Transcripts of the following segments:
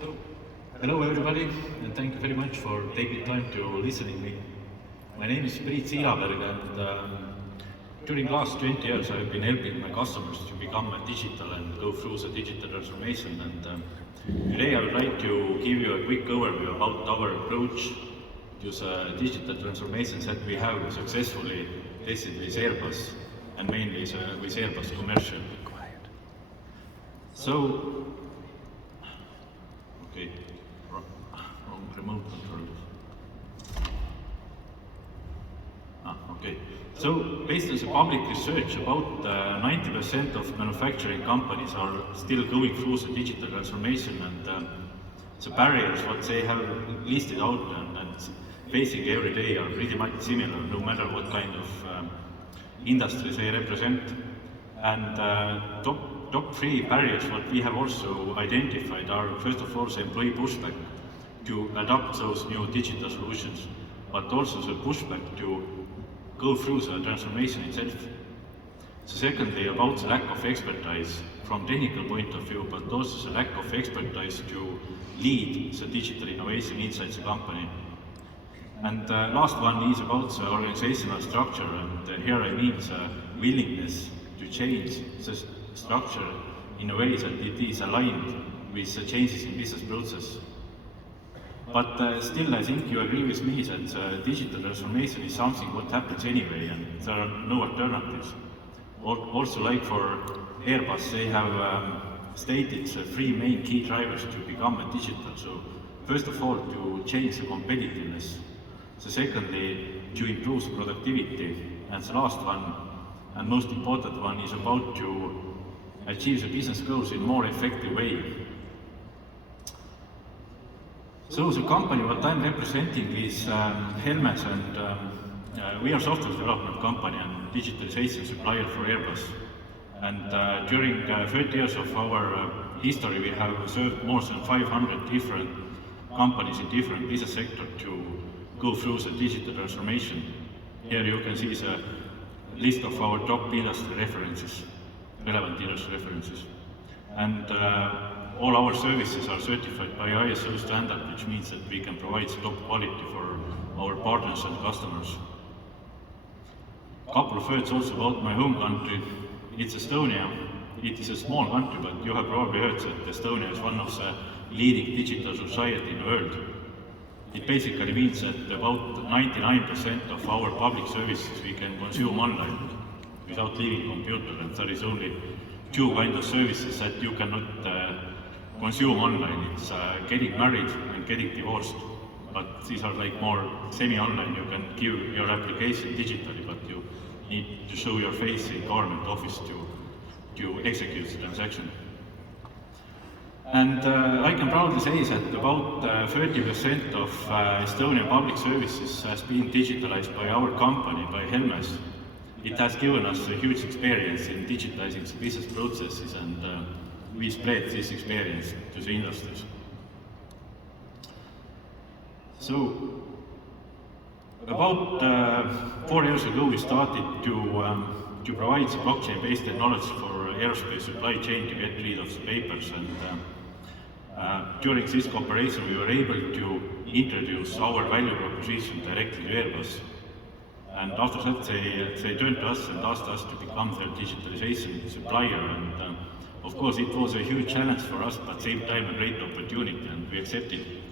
So, hello everybody, and thank you very much for taking time to listen to me. My name is Priit Siilaberg, and during last 20 years I've been helping my customers to become a digital and go through the digital transformation. And today I would like to give you a quick overview about our approach to the digital transformations that we have successfully tested with Airbus, and mainly with Airbus Commercial. So, okay, wrong remote control. Okay. So, based on the public research, about 90% of manufacturing companies are still going through the digital transformation, and the barriers what they have listed out and facing every day are pretty much similar, no matter what kind of industry they represent. And top three barriers what we have also identified are, first of all, the employee pushback to adopt those new digital solutions, but also the pushback to go through the transformation itself. So secondly, about the lack of expertise from technical point of view, but also the lack of expertise to lead the digital innovation inside the company. And last one is about the organizational structure, and here I mean the willingness to change the structure in a way that it is aligned with the changes in business process. But still, I think you agree with me that digital transformation is something what happens anyway, and there are no alternatives. Also, like for Airbus, they have stated the three main key drivers to become a digital. So, first of all, to change the competitiveness. So secondly, to improve the productivity. And the last one, and most important one, is about to achieve the business goals in more effective way. So the company what I'm representing is Helmes, and we are software development company and digitalization supplier for Airbus. And during 30 years of our history, we have served more than 500 different companies in different business sectors to go through the digital transformation. Here you can see the list of our top industry references, relevant industry references. And all our services are certified by ISO standard, which means that we can provide top quality for our partners and customers. A couple of words also about my home country. It's Estonia. It is a small country, but you have probably heard that Estonia is one of the leading digital society in the world. It basically means that about 99% of our public services we can consume online without leaving computer, and there is only two kinds of services that you cannot consume online. It's getting married and getting divorced, but these are like more semi-online. You can give your application digitally, but you need to show your face in government office to execute the transaction. And I can proudly say that about 30% of Estonian public services has been digitalized by our company, by Helmes. It has given us a huge experience in digitizing the business processes, and we spread this experience to the industries. So, about 4 years ago, we started to provide the blockchain-based technology for aerospace supply chain to get rid of the papers, and during this cooperation, we were able to introduce our value proposition directly to Airbus. And after that, they turned to us and asked us to become their digitalization supplier. And of course, it was a huge challenge for us, but at the same time, a great opportunity, and we accepted it.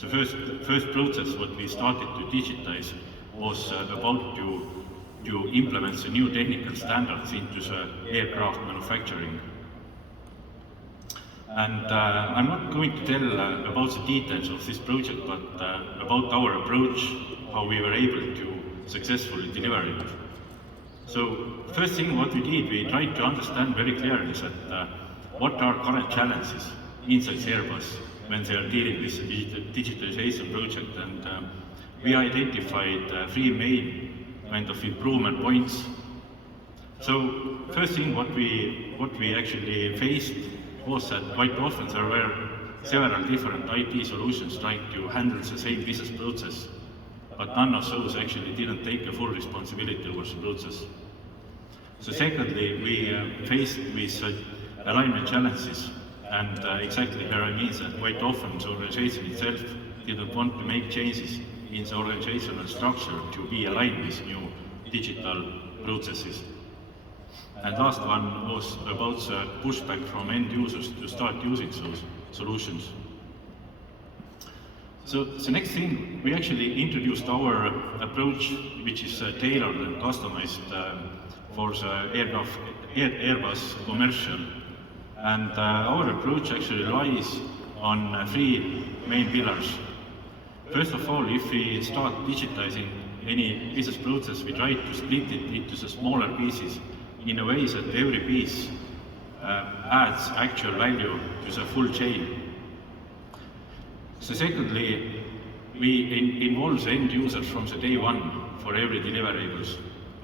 The first process what we started to digitize was about to implement the new technical standards into the aircraft manufacturing. And I'm not going to tell about the details of this project, but about our approach, how we were able to successfully deliver it. So, first thing what we did, we tried to understand very clearly that what are current challenges inside Airbus when they are dealing with the digitalization project, and we identified three main kind of improvement points. So, first thing what we actually faced was that quite often there were several different IT solutions trying to handle the same business process, but none of those actually didn't take a full responsibility over the process. So secondly, we faced with alignment challenges, And exactly here I mean that quite often the organization itself didn't want to make changes in the organizational structure to be aligned with new digital processes. And last one was about the pushback from end users to start using those solutions. So the next thing, we actually introduced our approach, which is tailored and customized for the Airbus commercial. And our approach actually lies on three main pillars. First of all, if we start digitizing any business process, we try to split it into the smaller pieces in a way that every piece adds actual value to the full chain. So secondly, we involve the end users from the day one for every deliverables.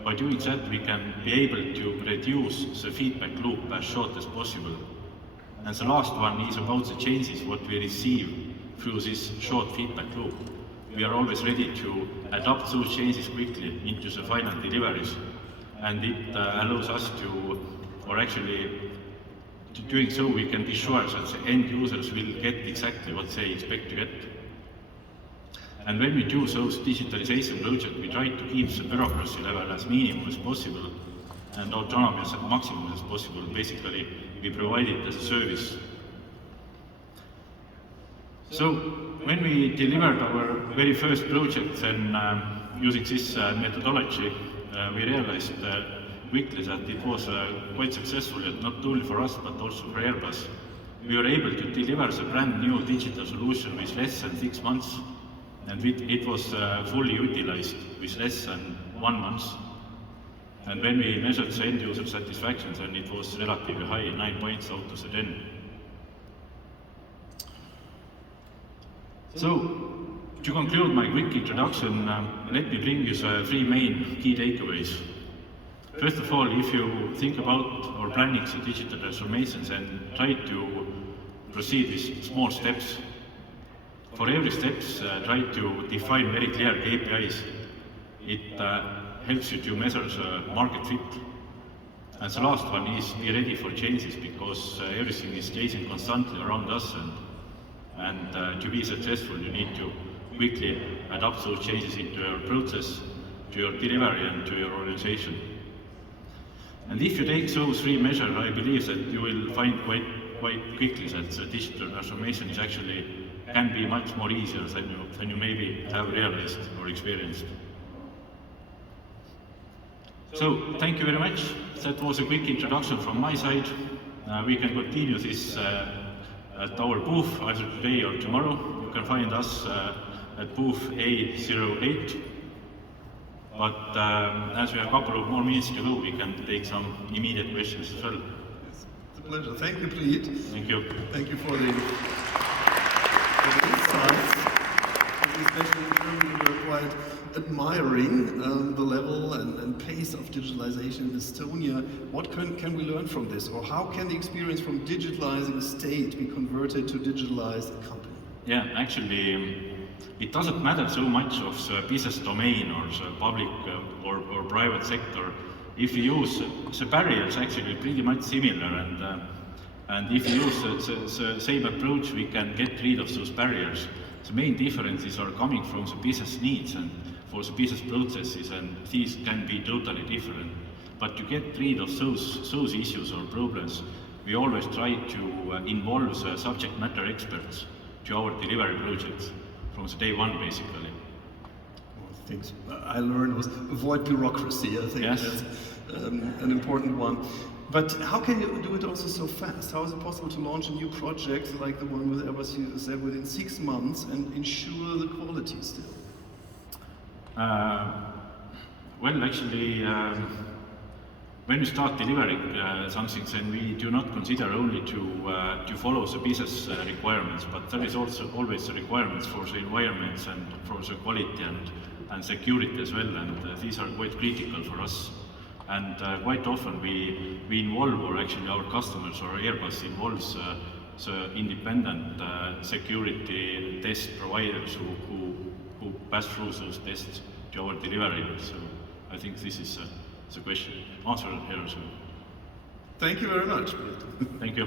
By doing that, we can be able to reduce the feedback loop as short as possible. And the last one is about the changes what we receive through this short feedback loop. We are always ready to adapt those changes quickly into the final deliveries. And it allows us to, or actually, doing so, we can be sure that the end users will get exactly what they expect to get. And when we do those digitalization projects, we try to keep the bureaucracy level as minimum as possible and autonomy as maximum as possible. Basically, we provide it as a service. So, when we delivered our very first project, then using this methodology, we realized quickly that it was quite successful, not only for us, but also for Airbus. We were able to deliver the brand new digital solution with less than 6 months, and it was fully utilized with less than 1 month. And when we measured the end user satisfaction, then it was relatively high, 9 points out of the 10. So, to conclude my quick introduction, let me bring you the three main key takeaways. First of all, if you think about or planning the digital transformations, then try to proceed with small steps. For every step, try to define very clear KPIs. It helps you to measure the market fit. And the last one is be ready for changes, because everything is changing constantly around us, and to be successful, you need to quickly adapt those changes into your process, to your delivery, and to your organization. And if you take those three measures, I believe that you will find quite quickly that the digital transformation is actually can be much more easier than you maybe have realized or experienced. So, thank you very much. That was a quick introduction from my side. We can continue this at our booth either today or tomorrow. You can find us at booth A08. But as we have a couple of more minutes to go, we can take some immediate questions as well. It's a pleasure. Thank you, Preet. Thank you. Thank you for the insights. Especially in Germany, we're quite admiring the level and pace of digitalization in Estonia. What can we learn from this? Or how can the experience from digitalizing a state be converted to digitalize a company? Yeah, actually, it doesn't matter so much of the business domain or the public or private sector. If you use the barriers, actually pretty much similar, and if you use the same approach, we can get rid of those barriers. The main differences are coming from the business needs and for the business processes, and these can be totally different. But to get rid of those issues or problems, we always try to involve the subject matter experts to our delivery projects from the day one, basically. Things I learned was avoid bureaucracy. I think that's an important one. But how can you do it also so fast? How is it possible to launch a new project like the one with Airbus, you said, within 6 months and ensure the quality still? Well, actually, when we start delivering something, then we do not consider only to follow the business requirements, but there is also always the requirements for the environments and for the quality and security as well, and these are quite critical for us. And quite often we involve, or actually our customers or Airbus involves the independent security test providers who pass through those tests to our delivery. So I think this is the question. Answer here as well. Thank you very much. Thank you.